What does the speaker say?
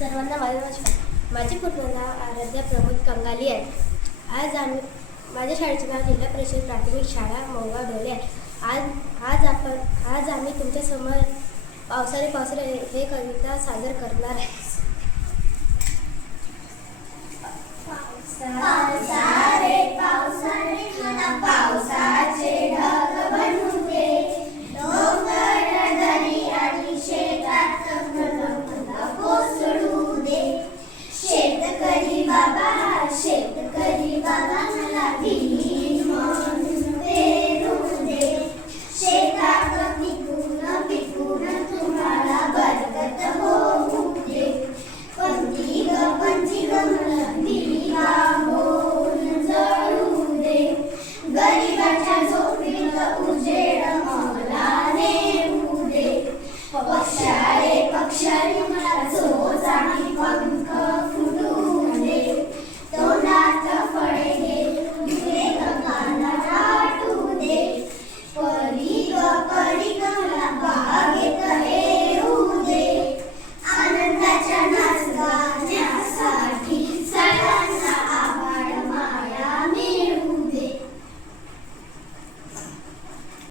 सर्वांना माझा नमस्कार. माझे पूर्ण नाव आराध्या प्रमोद कंगाली आहे. माझ्या शाळेचे नाव जिल्हा परिषद प्राथमिक शाळा मोंगा ढोले आहे. आज आम्ही तुमच्यासमोर पावसाळे पावसाळे हे कविता सादर करणार आहे. पावसाळे पावसाळे मला पावसाचे ढग बनवून दे, डोंगर दरी आणि शेतात कोसळू दे. शेतकरी बाबा मला विहीर म्हणून पेरू दे. शेतात पिकून तुम्हाला बरकत होऊ दे. पंथी ग मला दिवा होऊन जळू दे. गरिबाच्या झोपडीत उजेड मला नेऊ दे. पक्षाळे मला